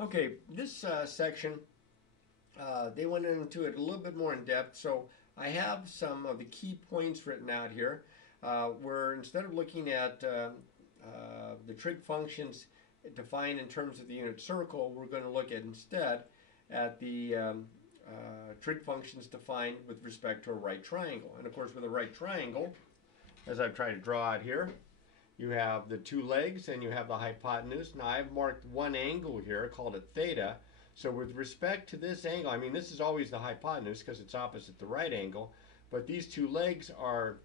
Okay, this section, they went into it a little bit more in depth, so I have some of the key points written out here, where instead of looking at the trig functions defined in terms of the unit circle, we're going to look at instead at the trig functions defined with respect to a right triangle. And of course, with a right triangle, as I've tried to draw out here, you have the two legs and you have the hypotenuse. Now I've marked one angle here, called it theta. So with respect to this angle, I mean this is always the hypotenuse because it's opposite the right angle, but these two legs are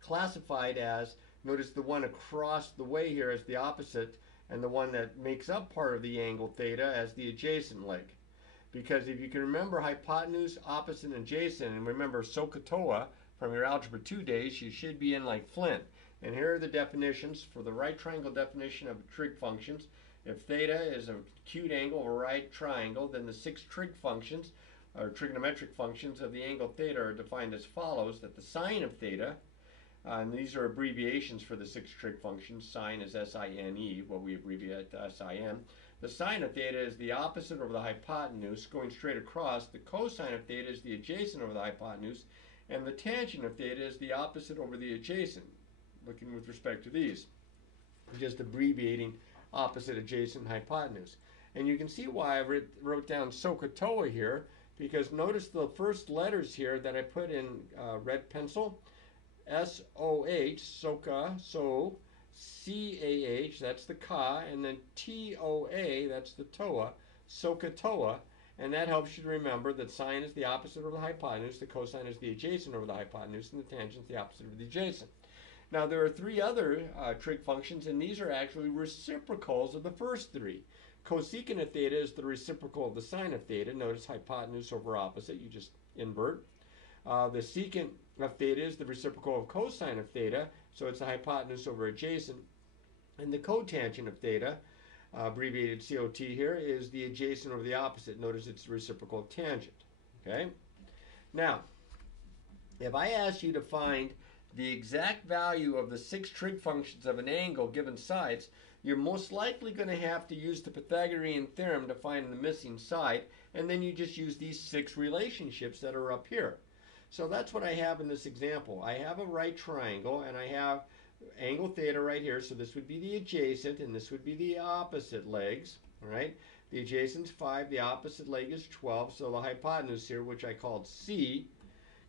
classified as, notice the one across the way here as the opposite, and the one that makes up part of the angle theta as the adjacent leg. Because if you can remember hypotenuse, opposite, and adjacent, and remember SOHCAHTOA from your Algebra 2 days, you should be in like Flint. And here are the definitions for the right triangle definition of trig functions. If theta is an acute angle of a right triangle, then the six trig functions, or trigonometric functions of the angle theta, are defined as follows: that the sine of theta, and these are abbreviations for the six trig functions. Sine is S-I-N-E, what we abbreviate to S-I-N. The sine of theta is the opposite over the hypotenuse, going straight across. The cosine of theta is the adjacent over the hypotenuse, and the tangent of theta is the opposite over the adjacent, looking with respect to these, just abbreviating opposite, adjacent, hypotenuse. And you can see why I wrote down SOHCAHTOA here, because notice the first letters here that I put in red pencil. S-O-H, SOHCA, so, C-A-H, that's the ka, and then T-O-A, that's the toa, SOHCAHTOA, and that helps you to remember that sine is the opposite over the hypotenuse, the cosine is the adjacent over the hypotenuse, and the tangent is the opposite over the adjacent. Now there are three other trig functions, and these are actually reciprocals of the first three. Cosecant of theta is the reciprocal of the sine of theta. Notice hypotenuse over opposite, you just invert. The secant of theta is the reciprocal of cosine of theta, so it's the hypotenuse over adjacent. And the cotangent of theta, abbreviated COT here, is the adjacent over the opposite. Notice it's the reciprocal of tangent. Okay? Now, if I ask you to find the exact value of the six trig functions of an angle given sides, you're most likely going to have to use the Pythagorean theorem to find the missing side, and then you just use these six relationships that are up here. So that's what I have in this example. I have a right triangle, and I have angle theta right here, so this would be the adjacent, and this would be the opposite legs. All right? The adjacent's 5, the opposite leg is 12, so the hypotenuse here, which I called C,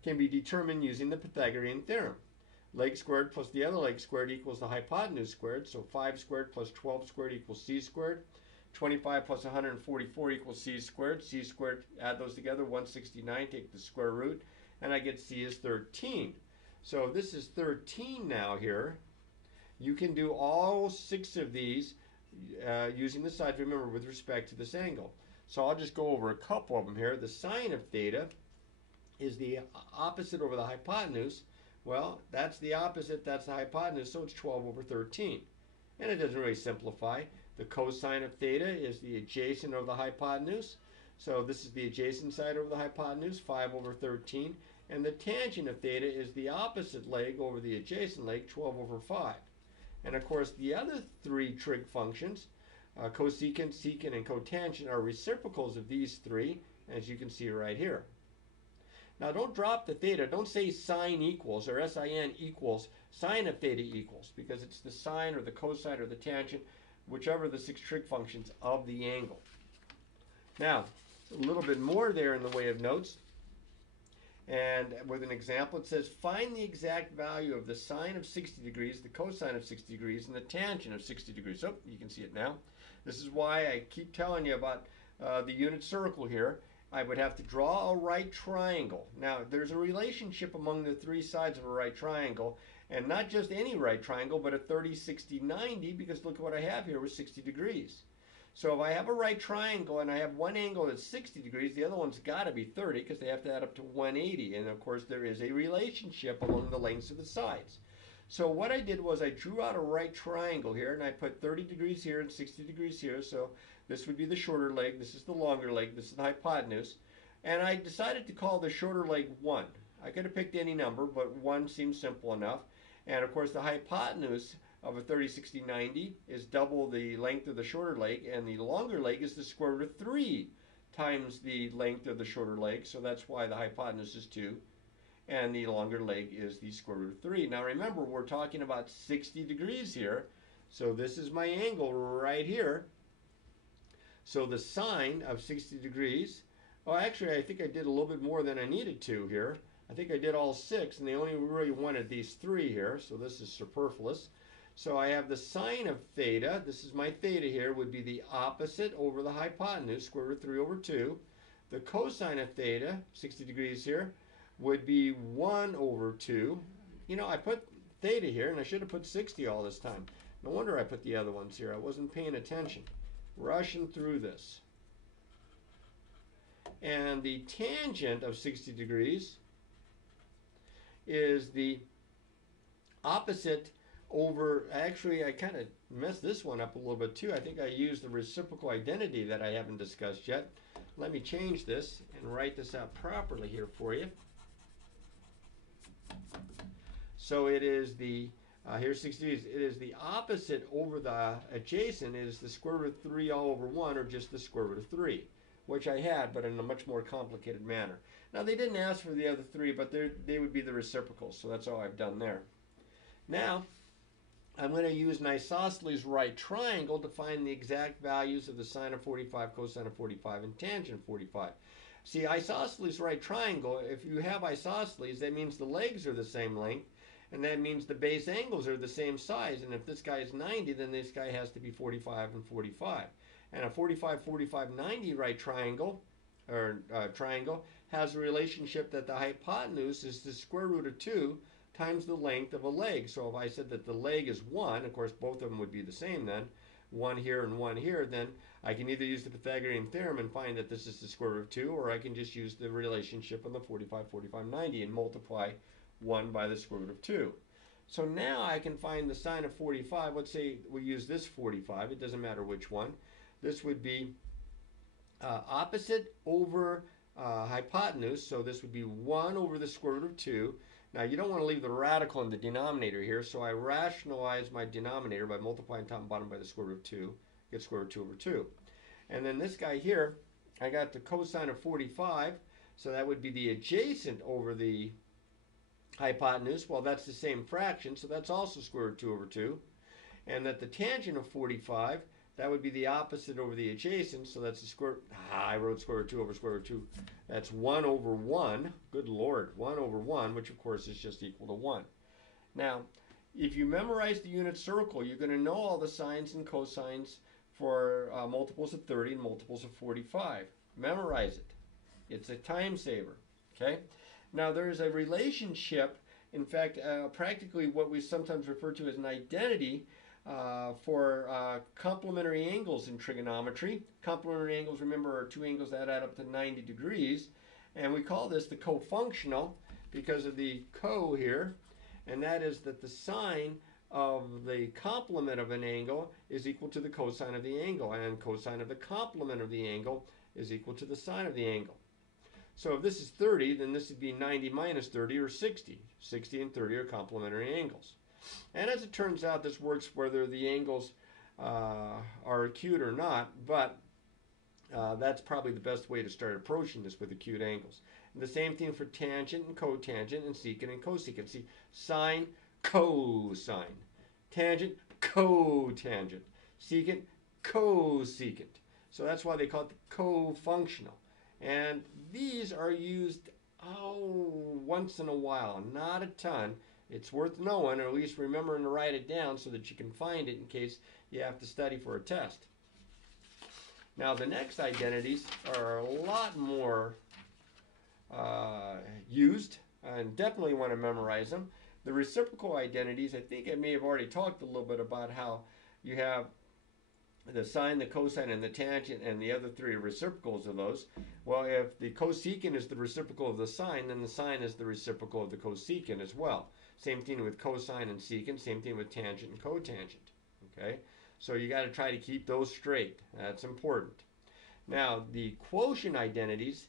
can be determined using the Pythagorean theorem. Leg squared plus the other leg squared equals the hypotenuse squared, so 5 squared plus 12 squared equals C squared. 25 plus 144 equals C squared. C squared, add those together, 169, take the square root, and I get C is 13. So if this is 13 now here, you can do all six of these using the sides, remember, with respect to this angle. So I'll just go over a couple of them here. The sine of theta is the opposite over the hypotenuse. Well, that's the opposite, that's the hypotenuse, so it's 12 over 13. And it doesn't really simplify. The cosine of theta is the adjacent over the hypotenuse. So this is the adjacent side over the hypotenuse, 5 over 13. And the tangent of theta is the opposite leg over the adjacent leg, 12 over 5. And of course, the other three trig functions, cosecant, secant, and cotangent, are reciprocals of these three, as you can see right here. Now don't drop the theta. Don't say sine equals or sin equals sine of theta equals, because it's the sine or the cosine or the tangent, whichever of the six trig functions of the angle. Now, a little bit more there in the way of notes. And with an example, it says find the exact value of the sine of 60 degrees, the cosine of 60 degrees, and the tangent of 60 degrees. So you can see it now. This is why I keep telling you about the unit circle here. I would have to draw a right triangle. Now, there's a relationship among the three sides of a right triangle, and not just any right triangle, but a 30, 60, 90, because look at what I have here with 60 degrees. So if I have a right triangle and I have one angle that's 60 degrees, the other one's got to be 30 because they have to add up to 180. And of course, there is a relationship along the lengths of the sides. So what I did was I drew out a right triangle here, and I put 30 degrees here and 60 degrees here. So this would be the shorter leg, this is the longer leg, this is the hypotenuse. And I decided to call the shorter leg 1. I could have picked any number, but 1 seems simple enough. And of course the hypotenuse of a 30, 60, 90 is double the length of the shorter leg, and the longer leg is the square root of 3 times the length of the shorter leg, so that's why the hypotenuse is 2, and the longer leg is the square root of 3. Now remember, we're talking about 60 degrees here, so this is my angle right here. So the sine of 60 degrees, oh actually I think I did a little bit more than I needed to here. I think I did all 6, and they only really wanted these 3 here, so this is superfluous. So I have the sine of theta, this is my theta here, would be the opposite over the hypotenuse, square root of 3 over 2. The cosine of theta, 60 degrees here, would be 1 over 2. You know, I put theta here, and I should have put 60 all this time. No wonder I put the other ones here. I wasn't paying attention. Rushing through this. And the tangent of 60 degrees is the opposite over, actually I kind of messed this one up a little bit too. I think I used the reciprocal identity that I haven't discussed yet. Let me change this and write this out properly here for you. So it is the, here's 60 degrees, it is the opposite over the adjacent, it is the square root of 3 all over 1, or just the square root of 3, which I had, but in a much more complicated manner. Now they didn't ask for the other 3, but they would be the reciprocals, so that's all I've done there. Now, I'm going to use an isosceles right triangle to find the exact values of the sine of 45, cosine of 45, and tangent of 45. See, isosceles right triangle, if you have isosceles, that means the legs are the same length, and that means the base angles are the same size, and if this guy is 90, then this guy has to be 45 and 45. And a 45, 45, 90 right triangle, or triangle, has a relationship that the hypotenuse is the square root of 2 times the length of a leg. So if I said that the leg is 1, of course both of them would be the same then, 1 here and 1 here, then I can either use the Pythagorean Theorem and find that this is the square root of 2, or I can just use the relationship on the 45, 45, 90 and multiply 1 by the square root of 2. So now I can find the sine of 45. Let's say we use this 45. It doesn't matter which one. This would be opposite over hypotenuse, so this would be 1 over the square root of 2. Now you don't want to leave the radical in the denominator here, so I rationalize my denominator by multiplying top and bottom by the square root of 2. Get square root of 2 over 2. And then this guy here, I got the cosine of 45, so that would be the adjacent over the hypotenuse. Well, that's the same fraction, so that's also square root of 2 over 2. And that the tangent of 45, that would be the opposite over the adjacent, so that's the square, I wrote square root of 2 over square root of 2. That's 1 over 1, good Lord, 1 over 1, which of course is just equal to 1. Now, if you memorize the unit circle, you're going to know all the sines and cosines for multiples of 30 and multiples of 45. Memorize it. It's a time saver, okay? Now, there's a relationship, in fact, practically what we sometimes refer to as an identity for complementary angles in trigonometry. Complementary angles, remember, are two angles that add up to 90 degrees. And we call this the cofunctional because of the co here. And that is that the sine of the complement of an angle is equal to the cosine of the angle. And cosine of the complement of the angle is equal to the sine of the angle. So if this is 30, then this would be 90 minus 30, or 60. 60 and 30 are complementary angles. And as it turns out, this works whether the angles are acute or not, but that's probably the best way to start approaching this with acute angles. And the same thing for tangent and cotangent and secant and cosecant. See, sine, cosine. Tangent, cotangent. Secant, cosecant. So that's why they call it the cofunctional. And these are used, once in a while, not a ton. It's worth knowing, or at least remembering to write it down so that you can find it in case you have to study for a test. Now, the next identities are a lot more used, and definitely want to memorize them. The reciprocal identities, I think I may have already talked a little bit about how you have the sine, the cosine, and the tangent, and the other three are reciprocals of those. Well, if the cosecant is the reciprocal of the sine, then the sine is the reciprocal of the cosecant as well. Same thing with cosine and secant, same thing with tangent and cotangent. Okay? So you got to try to keep those straight. That's important. Now, the quotient identities,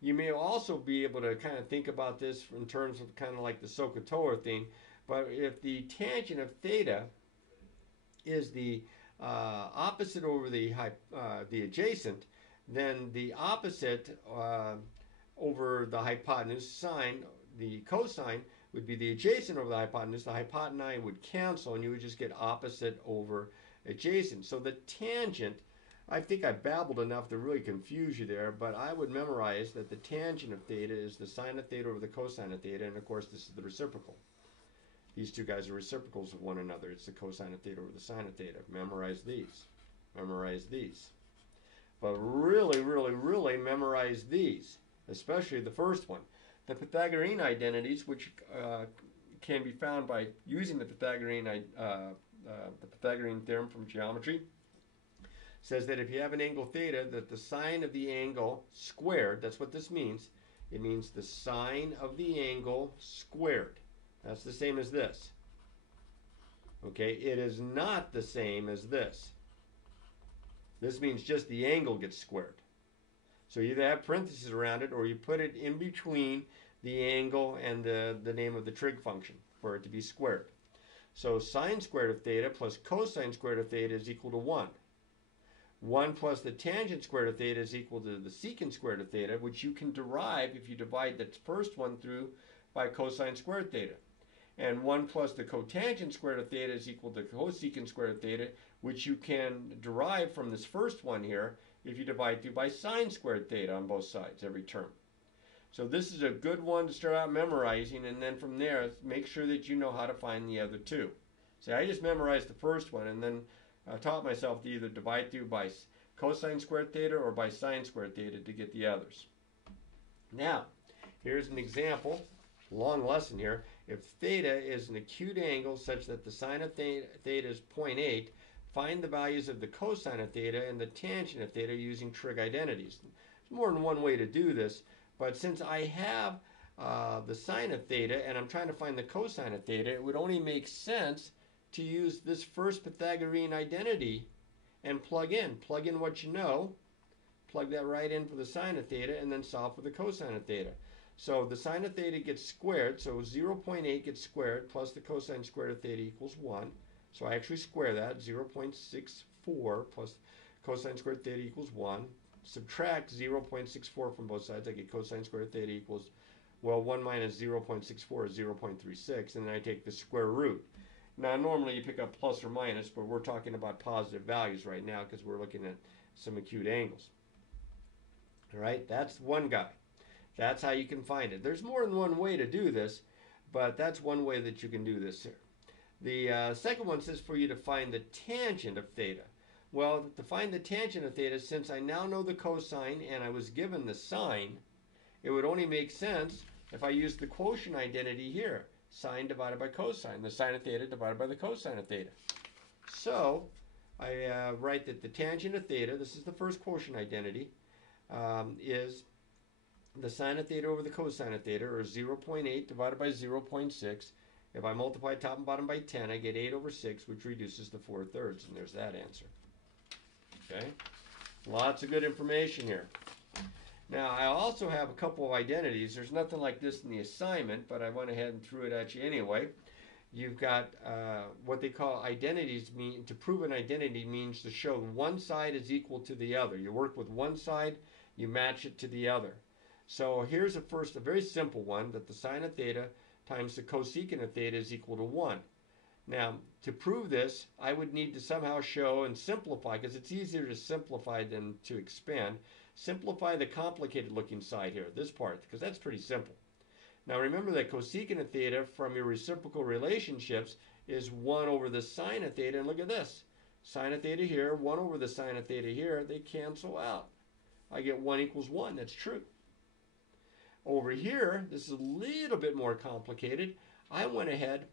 you may also be able to kind of think about this in terms of kind of like the SOHCAHTOA thing, But if the tangent of theta is the opposite over the adjacent, then the opposite over the hypotenuse, sine, the cosine, would be the adjacent over the hypotenuse. The hypotenuse would cancel, and you would just get opposite over adjacent. So the tangent, I think I babbled enough to really confuse you there, but I would memorize that the tangent of theta is the sine of theta over the cosine of theta, and of course this is the reciprocal. These two guys are reciprocals of one another. It's the cosine of theta over the sine of theta. Memorize these. Memorize these. But really, really, really memorize these, especially the first one. The Pythagorean identities, which can be found by using the Pythagorean theorem from geometry, says that if you have an angle theta, that the sine of the angle squared, that's what this means. It means the sine of the angle squared. That's the same as this. Okay, it is not the same as this. This means just the angle gets squared. So you either have parentheses around it or you put it in between the angle and the name of the trig function for it to be squared. So sine squared of theta plus cosine squared of theta is equal to 1. 1 plus the tangent squared of theta is equal to the secant squared of theta, which you can derive if you divide the first one through by cosine squared theta. And 1 plus the cotangent squared of theta is equal to cosecant squared of theta, which you can derive from this first one here if you divide through by sine squared theta on both sides, every term. So this is a good one to start out memorizing, and then from there, make sure that you know how to find the other two. See, I just memorized the first one, and then taught myself to either divide through by cosine squared theta or by sine squared theta to get the others. Now, here's an example, long lesson here. If theta is an acute angle such that the sine of theta is 0.8, find the values of the cosine of theta and the tangent of theta using trig identities. There's more than one way to do this, but since I have the sine of theta and I'm trying to find the cosine of theta, it would only make sense to use this first Pythagorean identity and plug in what you know, plug that right in for the sine of theta, and then solve for the cosine of theta. So the sine of theta gets squared, so 0.8 gets squared plus the cosine squared of theta equals 1. So I actually square that, 0.64 plus cosine squared theta equals 1. Subtract 0.64 from both sides, I get cosine squared theta equals, well, 1 minus 0.64 is 0.36, and then I take the square root. Now, normally you pick up plus or minus, but we're talking about positive values right now because we're looking at some acute angles. All right, that's one guy. That's how you can find it. There's more than one way to do this, but that's one way that you can do this here. The second one says for you to find the tangent of theta. Well, to find the tangent of theta, since I now know the cosine and I was given the sine, it would only make sense if I used the quotient identity here. Sine divided by cosine, the sine of theta divided by the cosine of theta. So I write that the tangent of theta, this is the first quotient identity, is the sine of theta over the cosine of theta, or 0.8 divided by 0.6. If I multiply top and bottom by 10, I get 8 over 6, which reduces to 4/3, and there's that answer. Okay? Lots of good information here. Now, I also have a couple of identities. There's nothing like this in the assignment, but I went ahead and threw it at you anyway. You've got what they call identities. To prove an identity means to show one side is equal to the other. You work with one side, you match it to the other. So here's a very simple one, that the sine of theta times the cosecant of theta is equal to 1. Now, to prove this, I would need to somehow show and simplify, because it's easier to simplify than to expand. Simplify the complicated looking side here, this part, because that's pretty simple. Now remember that cosecant of theta from your reciprocal relationships is 1 over the sine of theta, and look at this. Sine of theta here, 1 over the sine of theta here, they cancel out. I get 1 equals 1, that's true. Over here, this is a little bit more complicated. I went ahead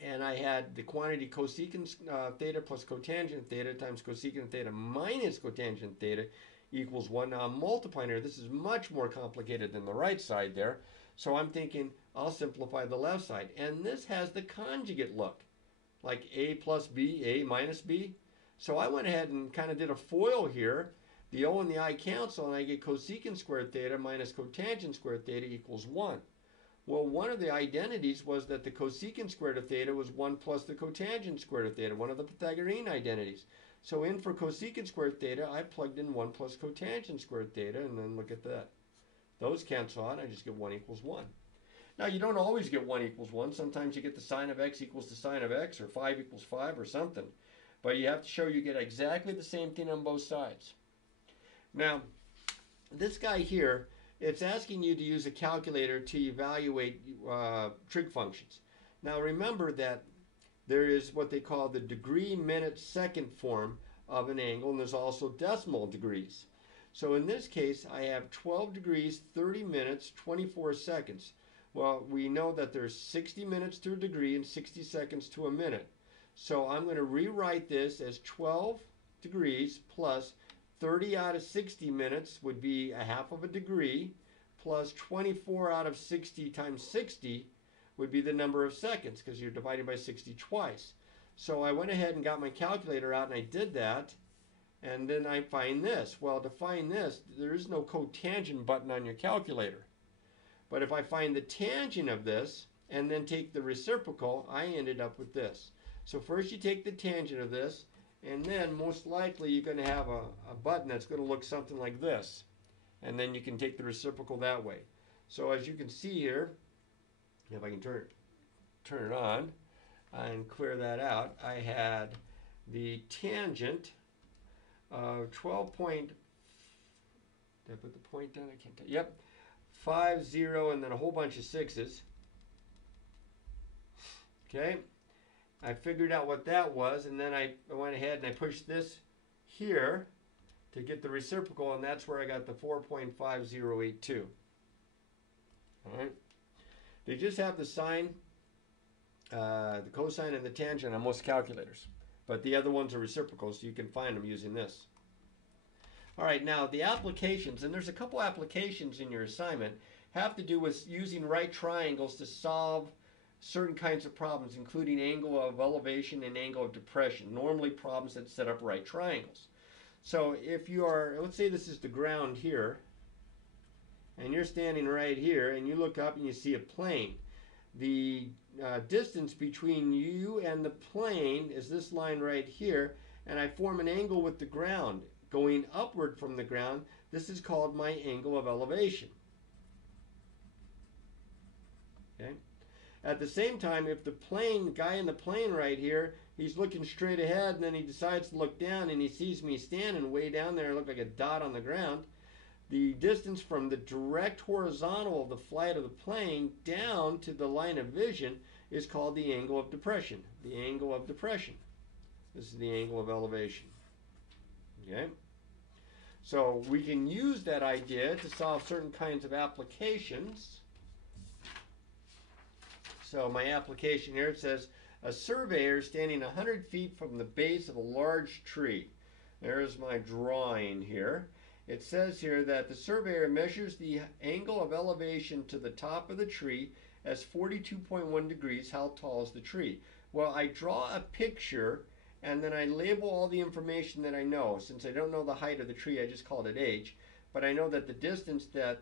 and I had the quantity cosecant theta plus cotangent theta times cosecant theta minus cotangent theta equals 1. Now I'm multiplying here. This is much more complicated than the right side there. So I'm thinking I'll simplify the left side. And this has the conjugate look, like a plus b, a minus b. So I went ahead and kind of did a FOIL here. The o and the I cancel, and I get cosecant squared theta minus cotangent squared theta equals 1. Well, one of the identities was that the cosecant squared of theta was 1 plus the cotangent squared of theta, one of the Pythagorean identities. So in for cosecant squared theta, I plugged in 1 plus cotangent squared theta, and then look at that. Those cancel out, I just get 1 equals 1. Now, you don't always get 1 equals 1. Sometimes you get the sine of x equals the sine of x, or 5 equals 5, or something. But you have to show you get exactly the same thing on both sides. Now, this guy here, it's asking you to use a calculator to evaluate trig functions. Now remember that there is what they call the degree, minute, second form of an angle, and there's also decimal degrees. So in this case, I have 12 degrees, 30 minutes, 24 seconds. Well, we know that there's 60 minutes to a degree and 60 seconds to a minute. So I'm going to rewrite this as 12 degrees plus 30 out of 60 minutes would be a half of a degree, plus 24 out of 60 times 60 would be the number of seconds, because you're dividing by 60 twice. So I went ahead and got my calculator out and I did that, and then I find this. Well, to find this, there is no cotangent button on your calculator. But if I find the tangent of this and then take the reciprocal, I ended up with this. So first you take the tangent of this, and then most likely you're going to have a button that's going to look something like this. And then you can take the reciprocal that way. So as you can see here, if I can turn it on and clear that out, I had the tangent of 12 point, did I put the point down? I can't tell. Yep, 5, 0, and then a whole bunch of 6s. Okay. I figured out what that was, and then I went ahead and I pushed this here to get the reciprocal, and that's where I got the 4.5082. All right. They just have the sine, the cosine, and the tangent on most calculators, but the other ones are reciprocals, so you can find them using this. All right, now the applications, and there's a couple applications in your assignment, have to do with using right triangles to solve certain kinds of problems, including angle of elevation and angle of depression, normally problems that set up right triangles. So if you are, let's say this is the ground here, and you're standing right here, and you look up and you see a plane. The distance between you and the plane is this line right here, and I form an angle with the ground going upward from the ground. This is called my angle of elevation. Okay. At the same time, if the guy in the plane right here, he's looking straight ahead, and then he decides to look down and he sees me standing way down there, I look like a dot on the ground, the distance from the direct horizontal of the flight of the plane down to the line of vision is called the angle of depression. The angle of depression. This is the angle of elevation. Okay? So we can use that idea to solve certain kinds of applications. So my application here, it says, a surveyor standing 100 feet from the base of a large tree. There's my drawing here. It says here that the surveyor measures the angle of elevation to the top of the tree as 42.1 degrees. How tall is the tree? Well, I draw a picture and then I label all the information that I know. Since I don't know the height of the tree, I just called it h. But I know that the distance that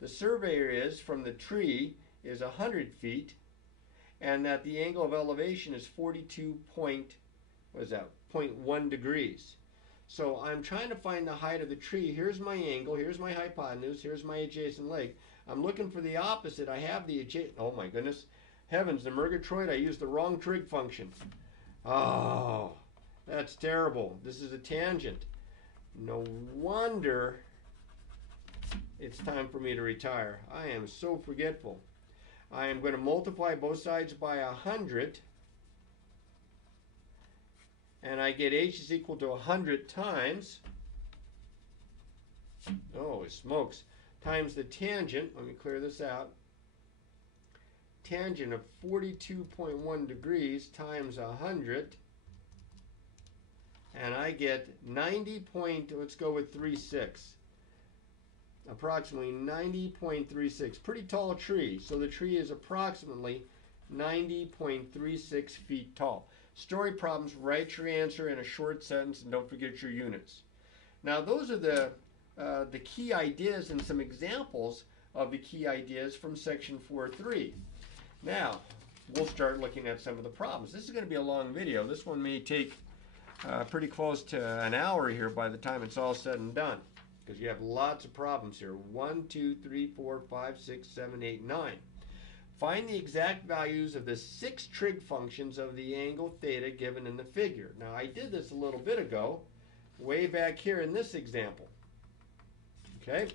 the surveyor is from the tree is 100 feet. And that the angle of elevation is 42.1 degrees. So I'm trying to find the height of the tree. Here's my angle, here's my hypotenuse, here's my adjacent leg. I'm looking for the opposite. I have the adjacent, oh my goodness, heavens, the Murgatroyd, I used the wrong trig function. Oh, that's terrible. This is a tangent. No wonder it's time for me to retire. I am so forgetful. I am going to multiply both sides by 100, and I get h is equal to 100 times, oh smokes, times the tangent, let me clear this out, tangent of 42.1 degrees times 100, and I get 90 point, let's go with 36. Approximately 90.36. Pretty tall tree. So the tree is approximately 90.36 feet tall. Story problems, write your answer in a short sentence and don't forget your units. Now those are the key ideas and some examples of the key ideas from section 4.3. Now, we'll start looking at some of the problems. This is going to be a long video. This one may take pretty close to an hour here by the time it's all said and done, because you have lots of problems here. 1, 2, 3, 4, 5, 6, 7, 8, 9. Find the exact values of the 6 trig functions of the angle theta given in the figure. Now, I did this a little bit ago, way back here in this example. Okay?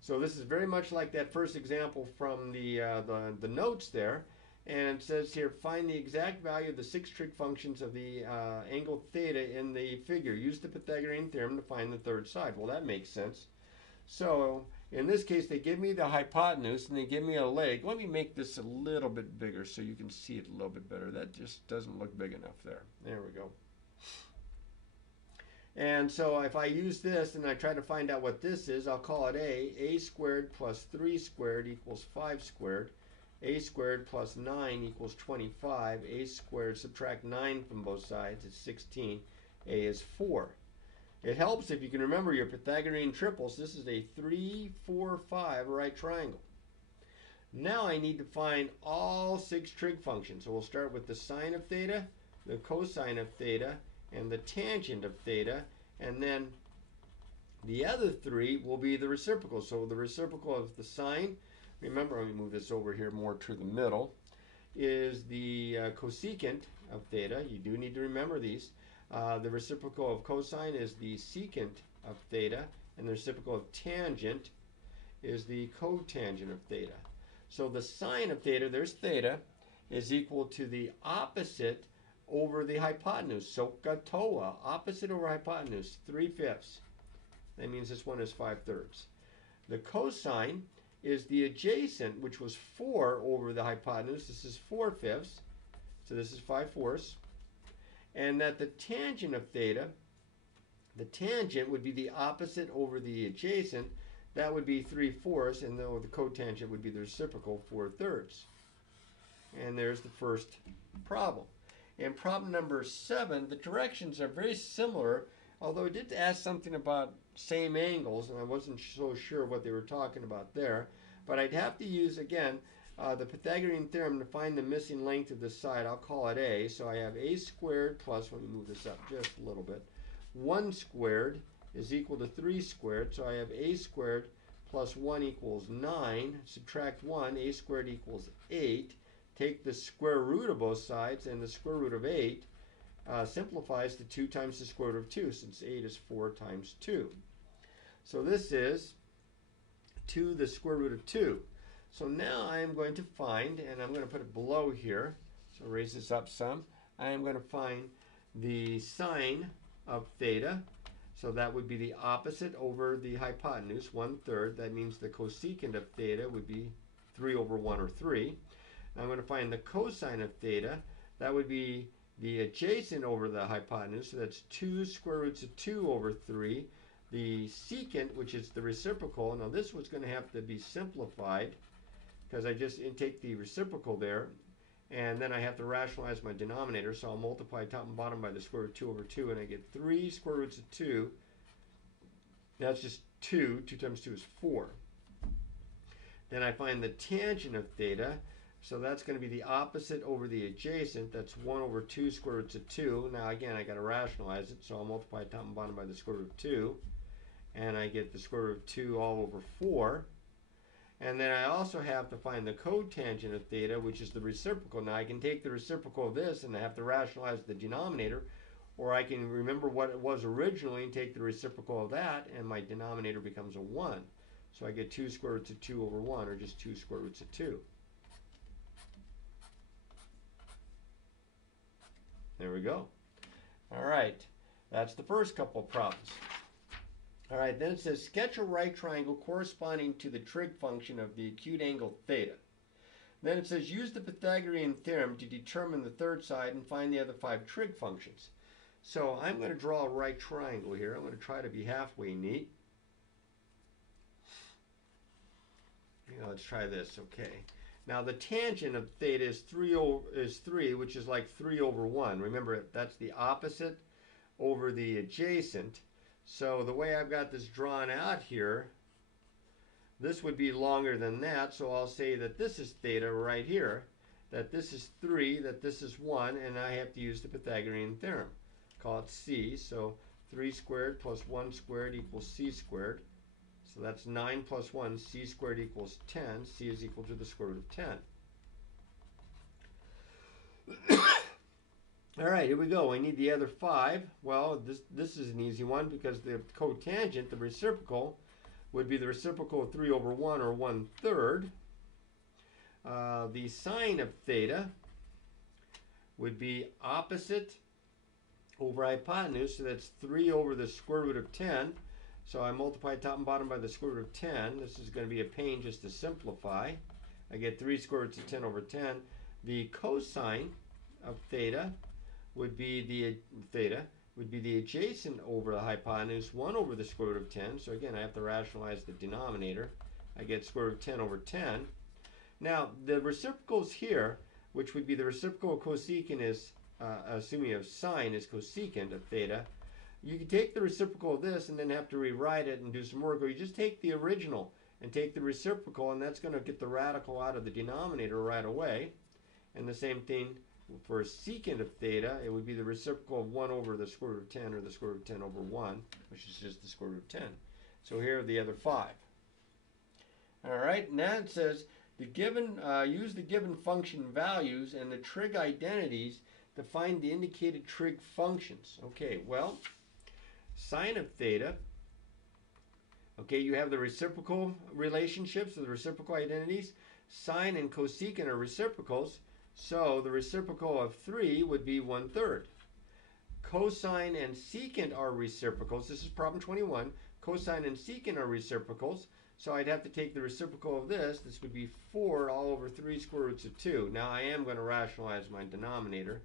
So this is very much like that first example from the notes there. And it says here, find the exact value of the 6 trig functions of the angle theta in the figure. Use the Pythagorean theorem to find the third side. Well, that makes sense. So in this case, they give me the hypotenuse and they give me a leg. Let me make this a little bit bigger so you can see it a little bit better. That just doesn't look big enough there. There we go. And so if I use this and I try to find out what this is, I'll call it a squared plus 3 squared equals 5 squared. A squared plus 9 equals 25. A squared, subtract 9 from both sides, is 16. A is 4. It helps if you can remember your Pythagorean triples. This is a 3, 4, 5 right triangle. Now I need to find all 6 trig functions. So we'll start with the sine of theta, the cosine of theta, and the tangent of theta. And then the other 3 will be the reciprocals. So the reciprocal of the sine, remember, let me move this over here more to the middle, is the cosecant of theta. You do need to remember these. The reciprocal of cosine is the secant of theta, and the reciprocal of tangent is the cotangent of theta. So the sine of theta, there's theta, is equal to the opposite over the hypotenuse. SOHCAHTOA, opposite over hypotenuse, 3/5. That means this one is 5/3. The cosine is the adjacent, which was 4 over the hypotenuse. This is 4/5, so this is 5/4. And that the tangent of theta, the tangent would be the opposite over the adjacent. That would be 3/4, and the cotangent would be the reciprocal, 4/3. And there's the first problem. In problem number 7, the directions are very similar, although it did ask something about same angles, and I wasn't so sure what they were talking about there. But I'd have to use, again, the Pythagorean theorem to find the missing length of this side. I'll call it a. So I have a squared plus, let me move this up just a little bit, 1 squared is equal to 3 squared. So I have a squared plus 1 equals 9. Subtract 1, a squared equals 8. Take the square root of both sides, and the square root of 8 simplifies to 2 times the square root of 2, since 8 is 4 times 2. So this is 2 the square root of 2. So now I am going to find, and I'm going to put it below here, so raise this up some. I am going to find the sine of theta. So that would be the opposite over the hypotenuse, 1/3. That means the cosecant of theta would be 3/1 or 3. I'm going to find the cosine of theta. That would be the adjacent over the hypotenuse. So that's 2 square roots of 2 over 3. The secant, which is the reciprocal. Now this was going to have to be simplified because I just take the reciprocal there. And then I have to rationalize my denominator. So I'll multiply top and bottom by the square root of 2 over 2. And I get 3 square roots of 2. That's just 2. 2 times 2 is 4. Then I find the tangent of theta. So that's going to be the opposite over the adjacent. That's 1 over 2 square roots of 2. Now again, I got to rationalize it. So I'll multiply top and bottom by the square root of 2. And I get the square root of 2 all over 4. And then I also have to find the cotangent of theta, which is the reciprocal. Now I can take the reciprocal of this and I have to rationalize the denominator. Or I can remember what it was originally and take the reciprocal of that, and my denominator becomes a 1. So I get 2 square roots of 2 over 1, or just 2 square roots of 2. There we go. All right, that's the first couple of problems. All right, then it says sketch a right triangle corresponding to the trig function of the acute angle theta. Then it says use the Pythagorean theorem to determine the third side and find the other 5 trig functions. So I'm going to draw a right triangle here. I'm going to try to be halfway neat. Let's try this. Okay. Now the tangent of theta is 3, which is like 3 over 1. Remember, that's the opposite over the adjacent. So the way I've got this drawn out here, This would be longer than that, so I'll say that this is theta right here, that this is 3, that this is 1, and I have to use the Pythagorean Theorem. Call it C, so 3 squared plus 1 squared equals C squared. So that's 9 plus 1, C squared equals 10. C is equal to the square root of 10. All right, here we go. I need the other 5. Well, this is an easy one because the cotangent, the reciprocal, would be the reciprocal of 3 over 1 or 1/3. The sine of theta would be opposite over hypotenuse, so that's 3 over the square root of 10. So I multiply top and bottom by the square root of 10. This is going to be a pain just to simplify. I get 3 square roots of 10 over 10. The cosine of theta would be the adjacent over the hypotenuse, 1 over the square root of 10. So again, I have to rationalize the denominator. I get square root of 10 over 10. Now, the reciprocals here, which would be the reciprocal of cosecant is, assuming of sine is cosecant of theta, you can take the reciprocal of this and then have to rewrite it and do some work, or you just take the original and take the reciprocal, and that's going to get the radical out of the denominator right away. And the same thing for secant of theta, it would be the reciprocal of 1 over the square root of 10, or the square root of 10 over 1, which is just the square root of 10. So here are the other 5. All right, now it says use the given function values and the trig identities to find the indicated trig functions. Okay, well, sine of theta, okay, you have the reciprocal relationships, or the reciprocal identities. Sine and cosecant are reciprocals, so the reciprocal of 3 would be 1/3. Cosine and secant are reciprocals. This is problem 21. Cosine and secant are reciprocals, so I'd have to take the reciprocal of this. This would be 4 all over 3 square roots of 2. Now I am going to rationalize my denominator.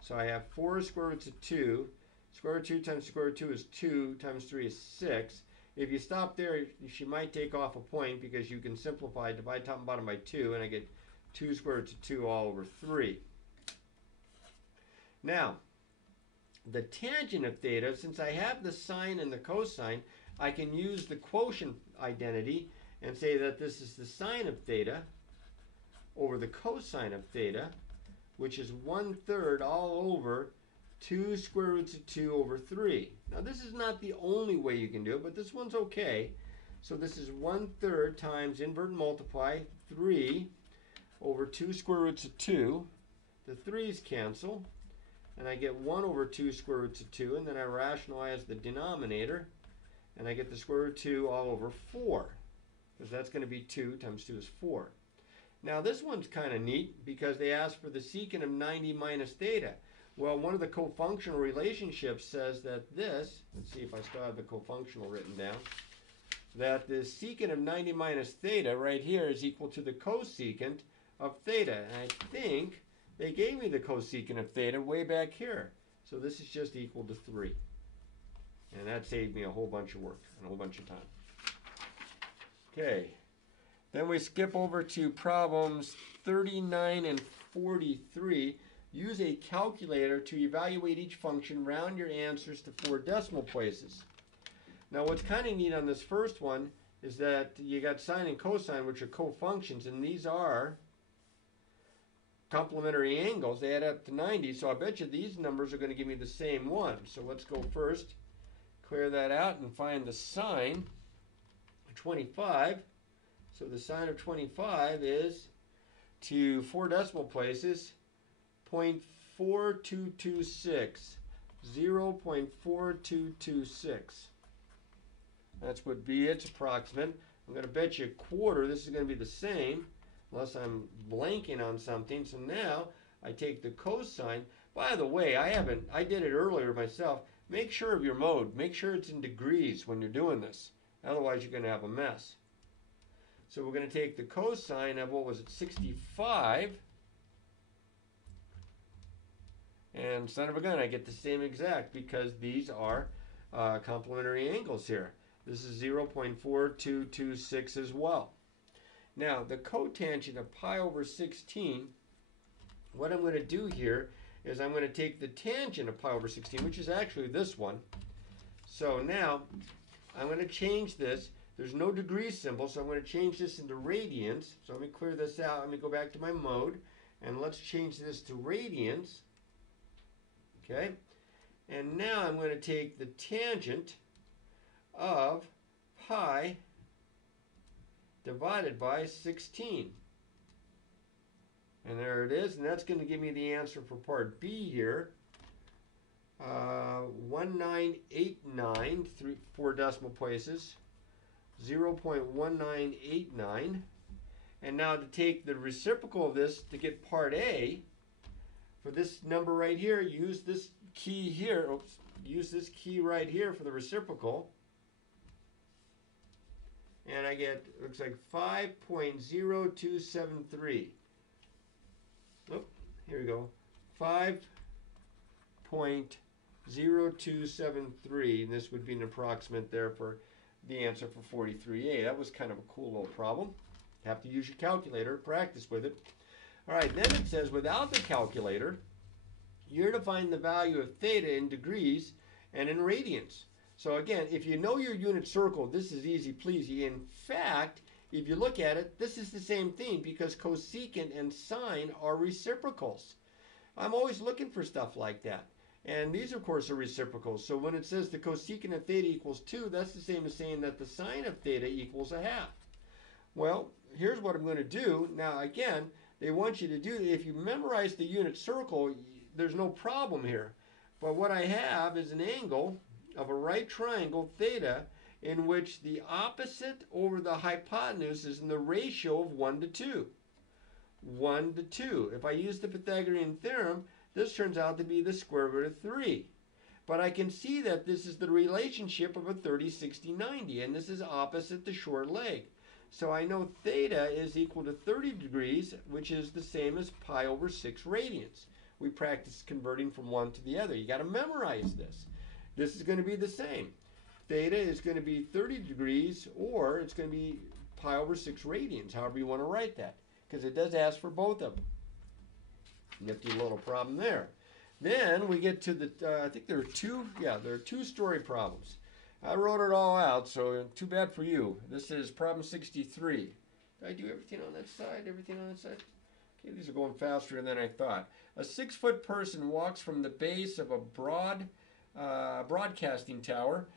So I have 4 square roots of 2. Square root of 2 times square root of 2 is 2, times 3 is 6. If you stop there, she might take off a point because you can simplify, divide top and bottom by 2, and I get 2 square roots of 2 all over 3. Now, the tangent of theta, since I have the sine and the cosine, I can use the quotient identity and say that this is the sine of theta over the cosine of theta, which is 1/3 all over 2 square roots of 2 over 3. Now this is not the only way you can do it, but this one's okay. So this is 1/3 times invert and multiply 3 over 2 square roots of 2. The 3's cancel, and I get 1 over 2 square roots of 2, and then I rationalize the denominator, and I get the square root of 2 all over 4, because that's going to be 2 times 2 is 4. Now this one's kind of neat because they ask for the secant of 90 minus theta. Well, one of the cofunctional relationships says that this, let's see if I still have the cofunctional written down, that the secant of 90 minus theta right here is equal to the cosecant of theta. And I think they gave me the cosecant of theta way back here. So this is just equal to 3. And that saved me a whole bunch of work and a whole bunch of time. Okay. Then we skip over to problems 39 and 43. Use a calculator to evaluate each function. Round your answers to 4 decimal places. Now what's kind of neat on this first one is that you got sine and cosine, which are cofunctions, and these are complementary angles. They add up to 90, so I bet you these numbers are going to give me the same one. So let's go first, clear that out, and find the sine of 25. So the sine of 25 is, to 4 decimal places, 0.4226. 0.4226. That's what be its approximate. I'm going to bet you a quarter this is going to be the same, unless I'm blanking on something. So now I take the cosine. By the way, I did it earlier myself. Make sure of your mode. Make sure it's in degrees when you're doing this. Otherwise, you're going to have a mess. So we're going to take the cosine of, what was it, 65. And son of a gun, I get the same exact because these are complementary angles here. This is 0.4226 as well. Now, the cotangent of pi over 16, what I'm going to do here is I'm going to take the tangent of pi over 16, which is actually this one. So now, I'm going to change this There's no degree symbol, so I'm going to change this into radians. So let me clear this out. Let me go back to my mode, and let's change this to radians. Okay, and now I'm going to take the tangent of pi divided by 16. And there it is, and that's going to give me the answer for part B here. 1989, 4 decimal places, 0.1989. And now to take the reciprocal of this to get part A, for this number right here, use this key here, use this key right here for the reciprocal. And I get, looks like 5.0273. Oh, here we go. 5.0273, and this would be an approximate there for the answer for 43A. That was kind of a cool little problem. Have to use your calculator, practice with it. All right, then it says without the calculator, you're to find the value of theta in degrees and in radians. So again, if you know your unit circle, this is easy peasy. In fact, if you look at it, this is the same thing because cosecant and sine are reciprocals. I'm always looking for stuff like that. And these, of course, are reciprocals. So when it says the cosecant of theta equals 2, that's the same as saying that the sine of theta equals a half. Well, here's what I'm going to do. Now, again, they want you to do, if you memorize the unit circle, there's no problem here. But what I have is an angle of a right triangle, theta, in which the opposite over the hypotenuse is in the ratio of 1 to 2. 1 to 2. If I use the Pythagorean Theorem, this turns out to be the square root of 3. But I can see that this is the relationship of a 30, 60, 90, and this is opposite the short leg. So I know theta is equal to 30 degrees, which is the same as pi over 6 radians. We practice converting from one to the other. You got to memorize this. This is going to be the same. Theta is going to be 30 degrees, or it's going to be pi over 6 radians, however you want to write that, because it does ask for both of them. Nifty little problem there. Then we get to the, I think there are two story problems. I wrote it all out, so too bad for you. This is problem 63. Did I do everything on that side? Everything on that side? Okay, these are going faster than I thought. A 6-foot person walks from the base of a broadcasting tower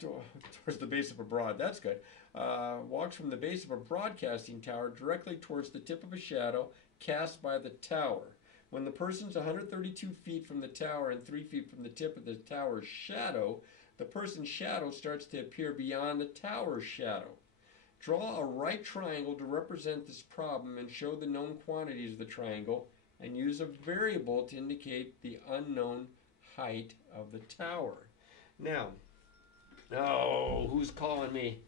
towards the base of a broad. That's good. Walks from the base of a broadcasting tower directly towards the tip of a shadow cast by the tower. When the person's 132 feet from the tower and 3 feet from the tip of the tower's shadow, the person's shadow starts to appear beyond the tower's shadow. Draw a right triangle to represent this problem and show the known quantities of the triangle, and use a variable to indicate the unknown height of the tower. Now, oh, who's calling me?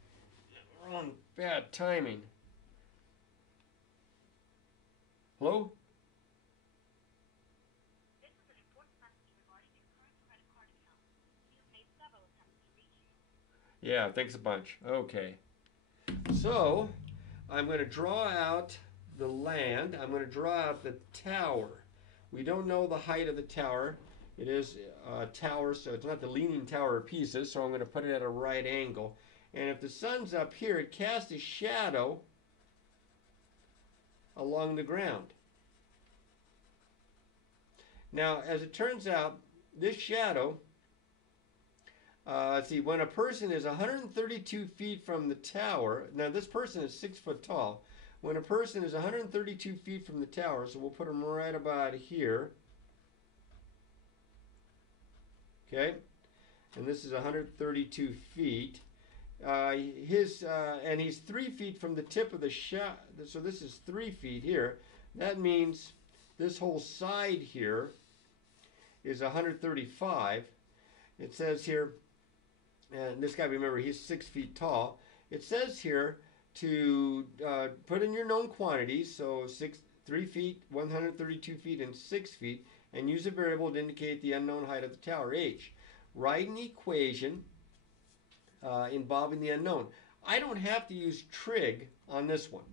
Wrong, bad timing. Hello? This is an important message regarding your current credit card account. You have made several attempts to reach you. Yeah, thanks a bunch. Okay. So, I'm going to draw out the land. I'm going to draw out the tower. We don't know the height of the tower. It is a tower, so it's not the leaning tower of Pisa, so I'm going to put it at a right angle. And if the sun's up here, it casts a shadow along the ground. Now, as it turns out, this shadow, let's see, when a person is 132 feet from the tower, now this person is 6 foot tall. When a person is 132 feet from the tower, so we'll put him right about here. Okay, and this is 132 feet. And he's 3 feet from the tip of the shadow, so this is 3 feet here. That means this whole side here is 135. It says here, and this guy, remember, he's 6 feet tall. It says here to put in your known quantities, so 3 feet, 132 feet, and 6 feet, and use a variable to indicate the unknown height of the tower, h. Write an equation involving the unknown. I don't have to use trig on this one.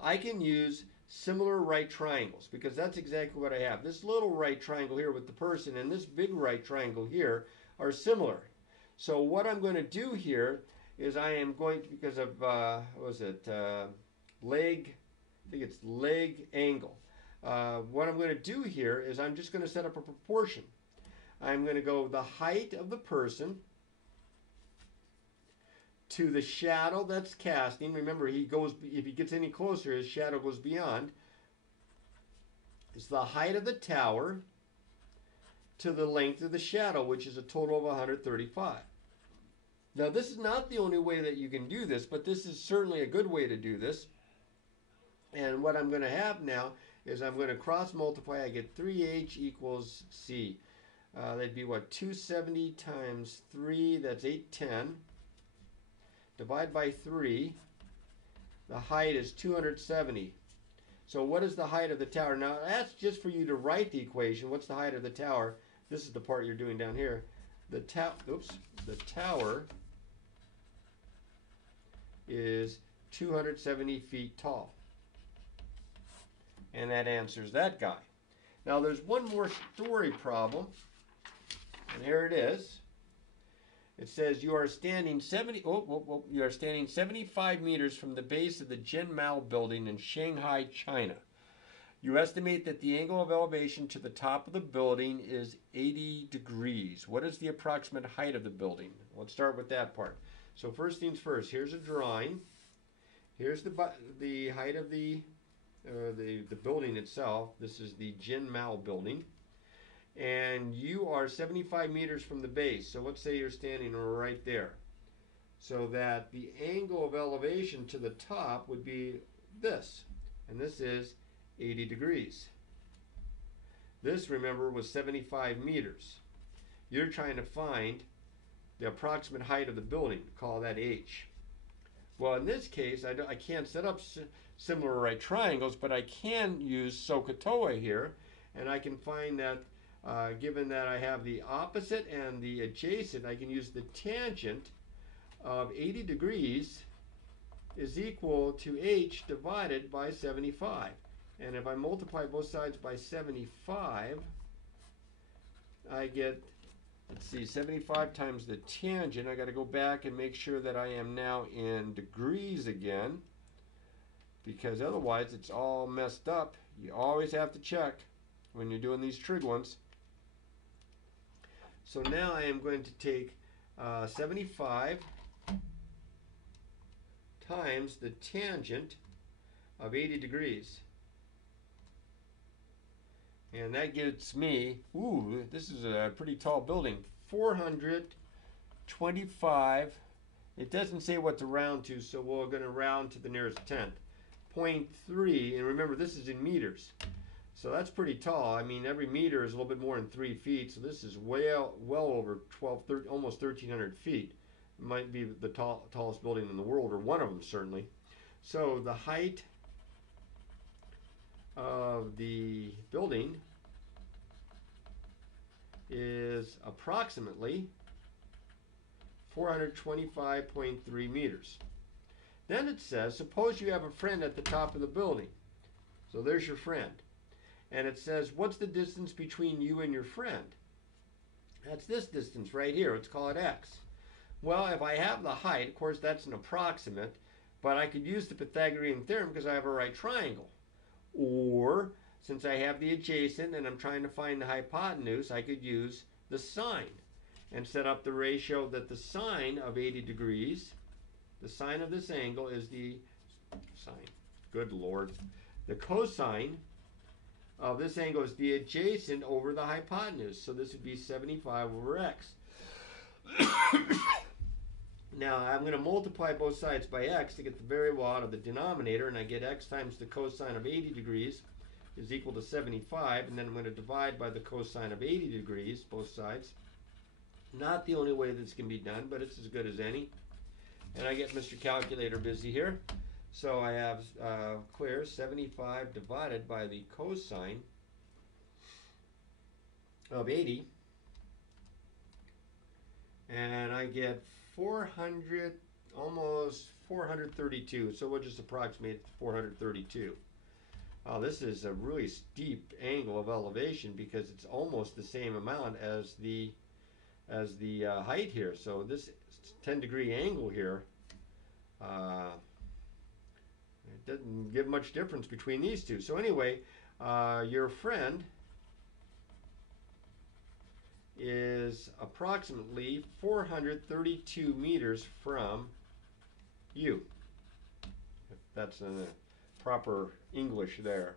I can use similar right triangles, because that's exactly what I have. This little right triangle here with the person and this big right triangle here are similar. So what I'm going to do here is I am going to, because of, what was it, leg, I think it's leg angle. What I'm going to do here is I'm just going to set up a proportion. I'm going to go the height of the person to the shadow that's casting. Remember, he goes, if he gets any closer, his shadow goes beyond. It's the height of the tower to the length of the shadow, which is a total of 135. Now, this is not the only way that you can do this, but this is certainly a good way to do this. And what I'm going to have now is I'm going to cross multiply. I get 3h equals c. That'd be what? 270 times 3, that's 810. Divide by 3. The height is 270. So what is the height of the tower? Now, that's just for you to write the equation. What's the height of the tower? This is the part you're doing down here. The tower is 270 feet tall. And that answers that guy. Now, there's one more story problem. And here it is. It says you are standing 75 meters from the base of the Jinmao building in Shanghai, China. You estimate that the angle of elevation to the top of the building is 80 degrees. What is the approximate height of the building? Let's start with that part. So first things first, here's a drawing. Here's the height of the building itself. This is the Jinmao building. And you are 75 meters from the base. So let's say you're standing right there. So that the angle of elevation to the top would be this. And this is 80 degrees. This, remember, was 75 meters. You're trying to find the approximate height of the building. Call that h. Well, in this case, I can't set up similar right triangles, but I can use SOHCAHTOA here. And I can find that given that I have the opposite and the adjacent, I can use the tangent of 80 degrees is equal to h divided by 75. And if I multiply both sides by 75, I get, let's see, 75 times the tangent. I got to go back and make sure that I am now in degrees again, because otherwise it's all messed up. You always have to check when you're doing these trig ones. So now I am going to take 75 times the tangent of 80 degrees. And that gets me, ooh, this is a pretty tall building, 425. It doesn't say what to round to, so we're going to round to the nearest tenth. 0.3, and remember this is in meters. So that's pretty tall. I mean, every meter is a little bit more than 3 feet, so this is well over 13, almost 1,300 feet. It might be the tallest building in the world, or one of them certainly. So the height of the building is approximately 425.3 meters. Then it says, suppose you have a friend at the top of the building. So there's your friend. And it says, what's the distance between you and your friend? That's this distance right here. Let's call it x. Well, if I have the height, of course, that's an approximate, but I could use the Pythagorean theorem because I have a right triangle. Or, since I have the adjacent and I'm trying to find the hypotenuse, I could use the sine and set up the ratio that the sine of 80 degrees, the sine of this angle is the sine, good Lord, the cosine of this angle is the adjacent over the hypotenuse. So this would be 75 over x. Now I'm going to multiply both sides by x to get the variable out of the denominator, and I get x times the cosine of 80 degrees is equal to 75, and then I'm going to divide by the cosine of 80 degrees, both sides. Not the only way this can be done, but it's as good as any. And I get Mr. Calculator busy here. So I have clear 75 divided by the cosine of 80, and I get 400, almost 432. So we'll just approximate 432. This is a really steep angle of elevation because it's almost the same amount as the as the height here. So this 10-degree angle here, it doesn't give much difference between these two. So anyway, your friend is approximately 432 meters from you, if that's in the proper English there.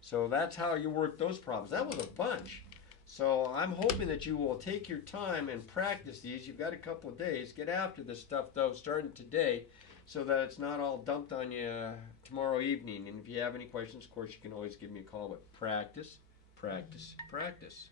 So that's how you work those problems. That was a bunch. So I'm hoping that you will take your time and practice these. You've got a couple of days. Get after this stuff though, starting today, so that it's not all dumped on you tomorrow evening. And if you have any questions, of course, you can always give me a call. But practice, practice, practice.